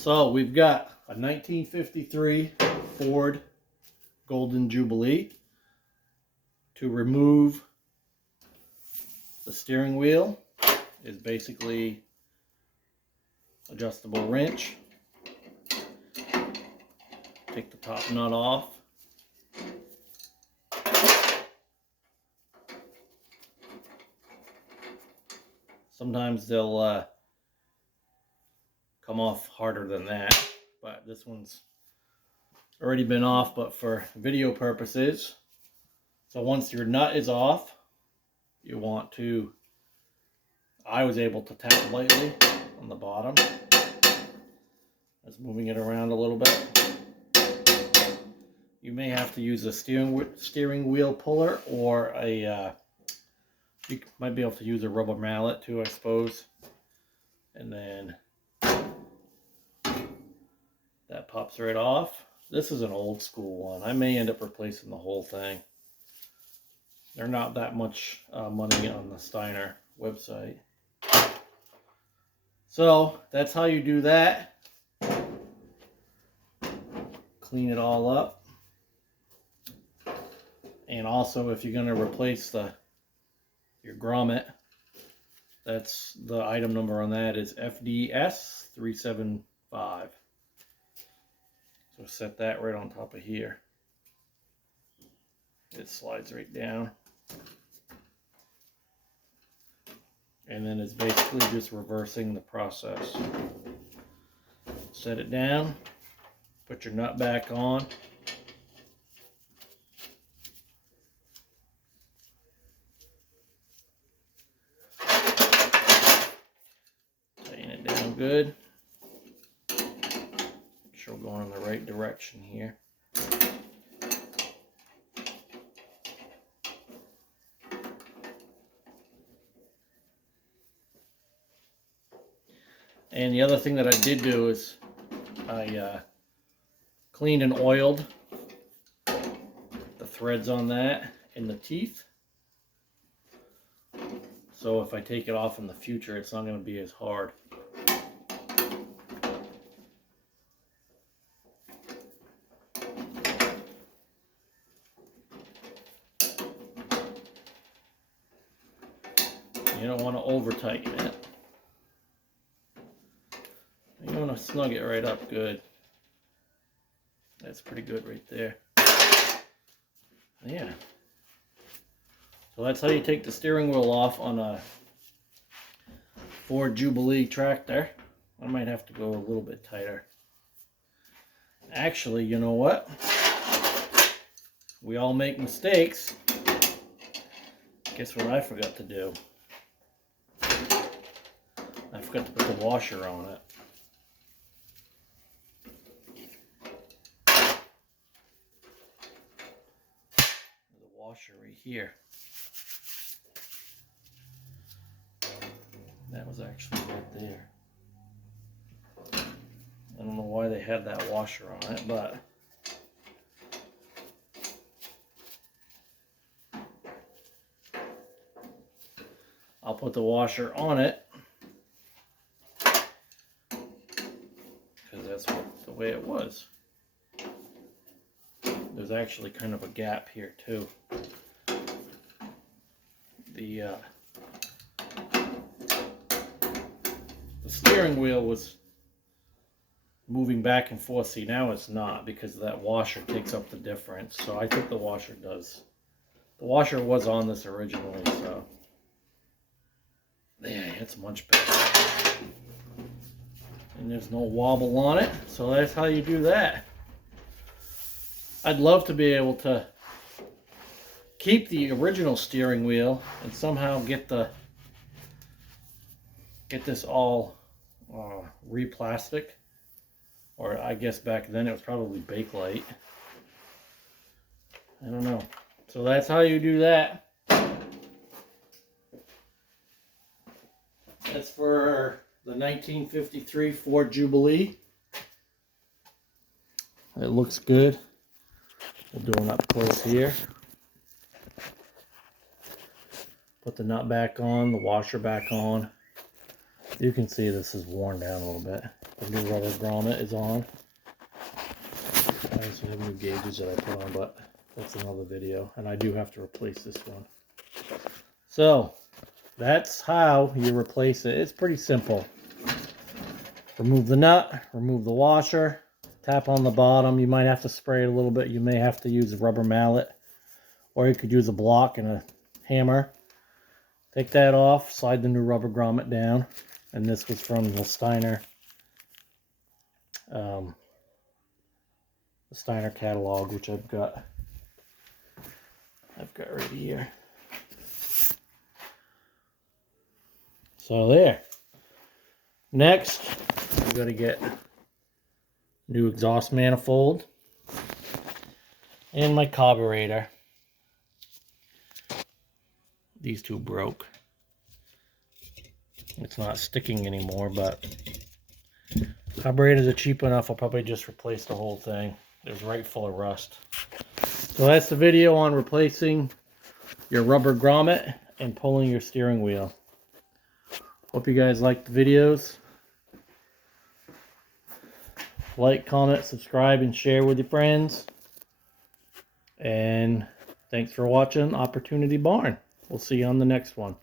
So we've got a 1953 Ford Golden Jubilee. To remove the steering wheel is basically adjustable wrench. Take the top nut off. Sometimes they'll come off harder than that, but this one's already been off, but for video purposes. So once your nut is off, you want to, I was able to tap lightly on the bottom. Just moving it around a little bit. You may have to use a steering wheel puller, or a, you might be able to use a rubber mallet too, I suppose. And then that pops right off. This is an old school one. I may end up replacing the whole thing. They're not that much money on the Steiner website. So that's how you do that. Clean it all up. And also, if you're going to replace your grommet, that's the item number on that is FDS 375. So set that right on top of here. It slides right down. And then it's basically just reversing the process. Set it down, put your nut back on. Tighten it down good. Make sure we're going in the right direction here. And the other thing that I did do is I cleaned and oiled the threads on that and the teeth. So if I take it off in the future, it's not going to be as hard. You don't want to over tighten it. You want to snug it right up good. That's pretty good right there. Yeah. So that's how you take the steering wheel off on a Ford Jubilee tractor. I might have to go a little bit tighter. Actually, you know what? We all make mistakes. Guess what I forgot to do? I forgot to put the washer on it. Washer right here. That was actually right there. I don't know why they had that washer on it, but I'll put the washer on it because that's the way it was. There's actually kind of a gap here too. The steering wheel was moving back and forth. See, now it's not because that washer takes up the difference. So I think the washer does. The washer was on this originally, so yeah, it's much better. And there's no wobble on it, so that's how you do that. I'd love to be able to keep the original steering wheel and somehow get this all re-plastic, or I guess back then it was probably Bakelite. I don't know. So that's how you do that. That's for the 1953 Ford Jubilee. It looks good. We'll do one up close here. Put the nut back on, the washer back on. You can see this is worn down a little bit. The new rubber grommet is on. I also have new gauges that I put on, but that's another video. And I do have to replace this one. So, that's how you replace it. It's pretty simple. Remove the nut, remove the washer, tap on the bottom. You might have to spray it a little bit. You may have to use a rubber mallet, or you could use a block and a hammer. Take that off, slide the new rubber grommet down. And this was from the Steiner catalog, which I've got right here. So there. Next, we got to get new exhaust manifold and my carburetor. These two broke. It's not sticking anymore, but carburetors are cheap enough. I'll probably just replace the whole thing. It was right full of rust. So that's the video on replacing your rubber grommet and pulling your steering wheel. Hope you guys liked the videos. Like, comment, subscribe, and share with your friends. And thanks for watching Opportunity Barn. We'll see you on the next one.